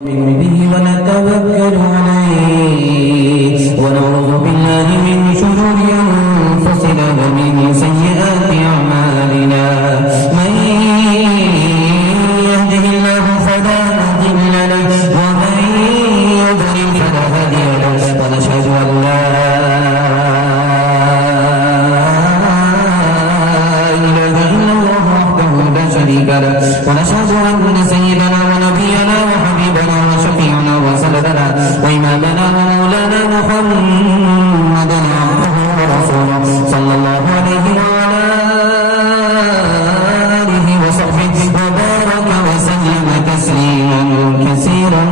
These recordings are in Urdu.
به ونتوكل عليه ونعوذ بالله من شرور أنفسنا ومن سيئات أعمالنا من يهده الله فلا مضل له ومن يضلل فلا هادي له ونشهد أن لا إله إلا الله وحده لا شريك له ونشهد أن سيدنا ونبينا وحبيبنا وشفيعنا وسندنا وإمامنا ومولانا محمدا عبده ورسوله صلى الله عليه وعلى آله وصحبه وبارك وسلم تسليما كثيرا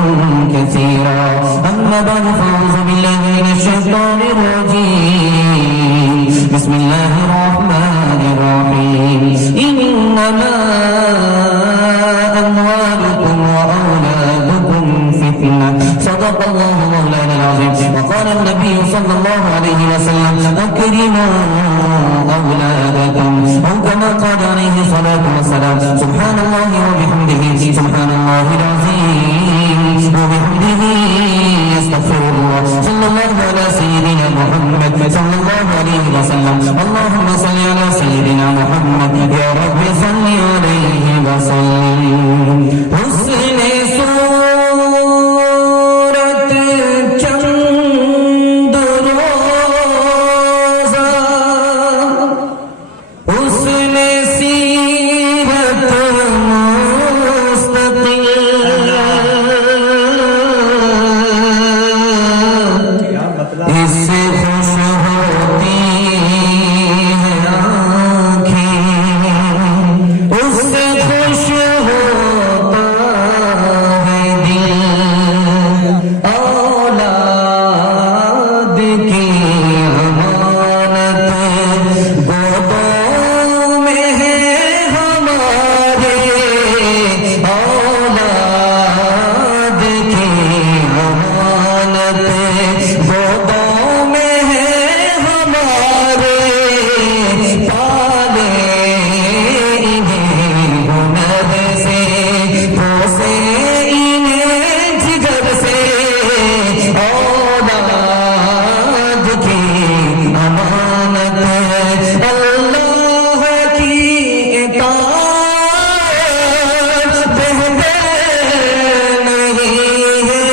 كثيرا أما بعد فأعوذ بالله من الشيطان الرجيم بسم الله الرحمن الرحيم إنما أموالكم وأولادكم فتنة صدق الله مولانا العظيم وقال النبي صلى الله عليه وسلم أكرموا أولادكم أو كما قال عليه الصلاة والسلام سبحان الله وبحمده سبحان الله العظيم وبحمده استغفر الله صلى الله على سيدنا محمد صلى الله عليه وسلم اللهم صل على سيدنا محمد يا رب صل عليه وسلم حسن صورت چند روزہ حسن سیرت مستقل اس سے خوش ہوتی ہیں آنکھیں اس سے خوش ہوتا ہے دل اولاد کی امانت گودوں میں ہے ہمارے اولاد کی امانت گودوں میں ہے ہمارے پالے انہیں ہنر سے پوسے انہیں جگر سے اولاد کی امانت اللہ کی اطاعت بہتر نہیں ہے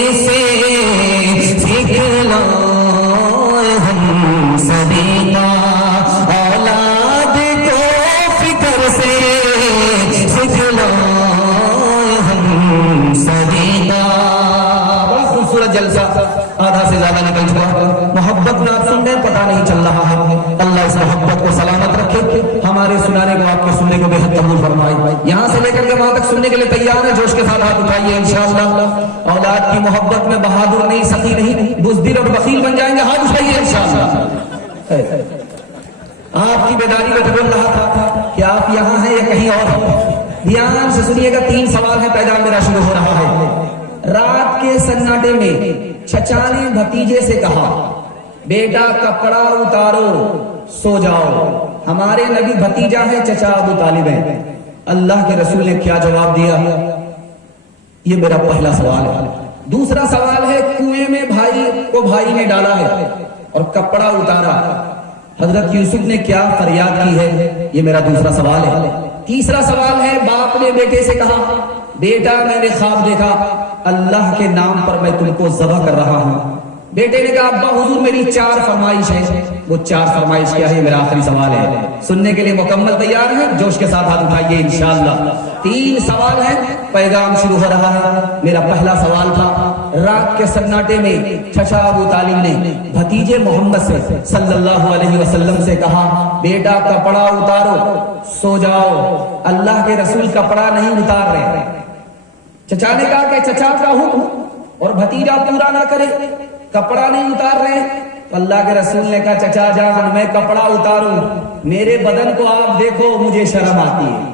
اسے سکھلائے ہم سبھی کا اولاد کو فکر سے سکھلائے ہم سبھی کا بڑا خوبصورت جلسہ آدھا سے زیادہ نکل چکا محبت میں آپ سن رہے ہیں پتہ نہیں چل رہا ہے اللہ اس محبت کو سلامت رکھے ہمارے سنانے کو آپ کے سننے کو بہت قبول فرمائے یہاں سے لے کر کے وہاں تک سننے کے لیے تیار ہے جوش کے ساتھ ہاتھ اٹھائیے انشاءاللہ اولاد کی محبت میں بہادر نہیں سخی نہیں بزدل اور بخیل بن جائیں گے ہاتھ اٹھائیے انشاءاللہ آپ کی بیداری میں بول رہا تھا کہ آپ یہاں ہیں یا کہیں اور دھیان سے سنیے گا 3 سوال ہے پیغام میرا شروع ہو رہا ہے رات کے سناٹے میں چچا نے بھتیجے سے کہا بیٹا کپڑا اتارو سو جاؤ ہمارے نبی بھتیجا ہے چچا ابو طالب ہے اللہ کے رسول نے کیا جواب دیا یہ میرا پہلا سوال ہے دوسرا سوال ہے کنویں میں بھائی کو بھائی نے ڈالا ہے اور کپڑا اتارا حضرت یوسف نے کیا فریاد کی ہے یہ میرا دوسرا سوال ہے تیسرا سوال ہے باپ نے بیٹے سے کہا بیٹا میں نے خواب دیکھا اللہ کے نام پر میں تم کو ذبح کر رہا ہوں بیٹے نے کہا ابا حضور میری 4 فرمائش ہے وہ 4 فرمائش کیا ہے یہ میرا آخری سوال ہے سننے کے لیے مکمل تیار ہیں جوش کے ساتھ ہاتھ اٹھائیے انشاءاللہ 3 سوال ہیں پیغام شروع ہو رہا ہے میرا پہلا سوال تھا رات کے سناٹے میں چچا ابو طالب نے بھتیجے محمد سے صلی اللہ علیہ وسلم سے کہا بیٹا کپڑا اتارو سو جاؤ اللہ کے رسول کپڑا نہیں اتار رہے چچا نے کہا کہ چچا کا حکم اور بھتیجا پورا نہ کرے کپڑا نہیں اتار رہے اللہ کے رسول نے کہا چچا جان میں کپڑا اتاروں میرے بدن کو آپ دیکھو مجھے شرم آتی ہے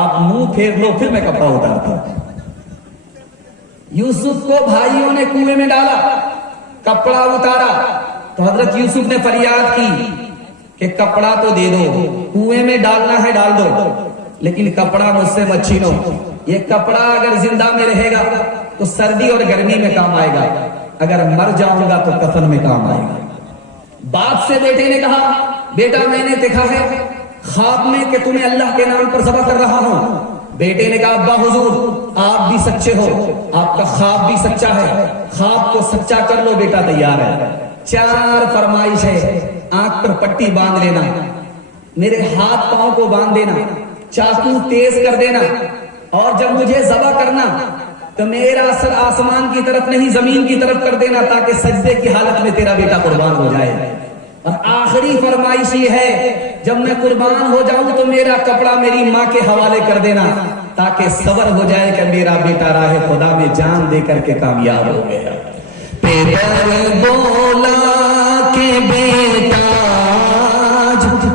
آپ منہ پھیر لو پھر میں کپڑا اتارتا ہوں یوسف کو بھائیوں نے کنویں میں ڈالا کپڑا اتارا تو حضرت یوسف نے فریاد کی کہ کپڑا تو دے دو کنویں میں ڈالنا ہے ڈال دو لیکن کپڑا مجھ سے مت چھینو یہ کپڑا اگر زندہ میں رہے گا تو سردی اور گرمی میں کام آئے گا، اگر مر جاؤں گا تو کفن میں کام آئے گا۔ باپ سے بیٹے نے کہا بیٹا میں نے دیکھا ہے خواب میں کہ تمہیں اللہ کے نام پر ذبح کر رہا ہوں۔ بیٹے نے کہا ابا حضور آپ بھی سچے ہو، آپ کا خواب بھی سچا ہے، خواب کو سچا کر لو، بیٹا تیار ہے۔ 4 فرمائش ہے، آنکھ پر پٹی باندھ لینا، میرے ہاتھ پاؤں کو باندھ دینا، چاقو تیز کر دینا، اور جب مجھے ذبح کرنا تو میرا سر آسمان کی طرف نہیں زمین کی طرف کر دینا تاکہ سجدے کی حالت میں تیرا بیٹا قربان ہو جائے۔ اور آخری فرمائش یہ ہے جب میں قربان ہو جاؤں تو میرا کپڑا میری ماں کے حوالے کر دینا تاکہ صبر ہو جائے کہ میرا بیٹا راہ خدا میں جان دے کر کے کامیاب ہو گیا۔ پیدر بولا کہ بیٹا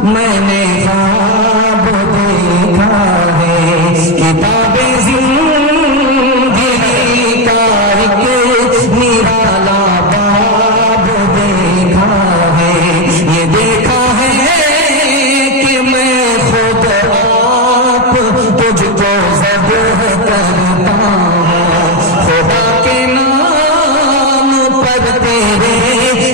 میں نے خواب دیکھا ہے، کتاب زندگی کا ایک نرالا باب دیکھا ہے، یہ دیکھا ہے کہ میں خود آپ تجھ کو ذبح کرتا ہوں، خدا کے نام پر تیرے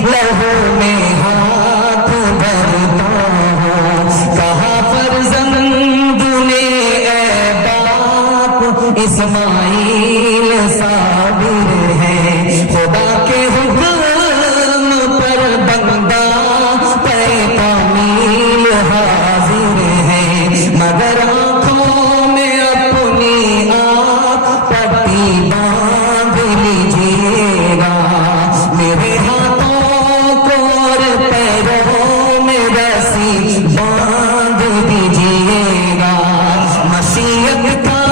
لہو میں ہاتھ دھرتا ہوں۔ کہا فرزند نے اے باپ اسماعیل صابر ہے، خدا کے حکم پر بندہ پہ تعمیل حاضر ہے، مگر آنکھوں میں اپنی آنکھ پٹی باندھ لیجیے گا، میرے ہاتھوں کو اور پیروں میں رسی باندھ دیجیے گا، مشیت کا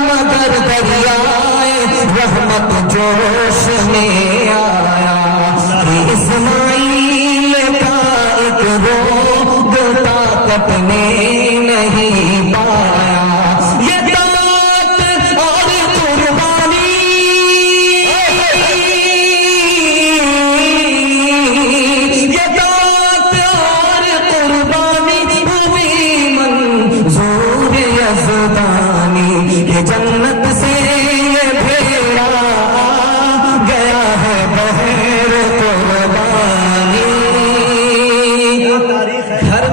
مگر دریائے رحمت جوش میں آیا، اسماعیل کا ایک روگ طاقت نے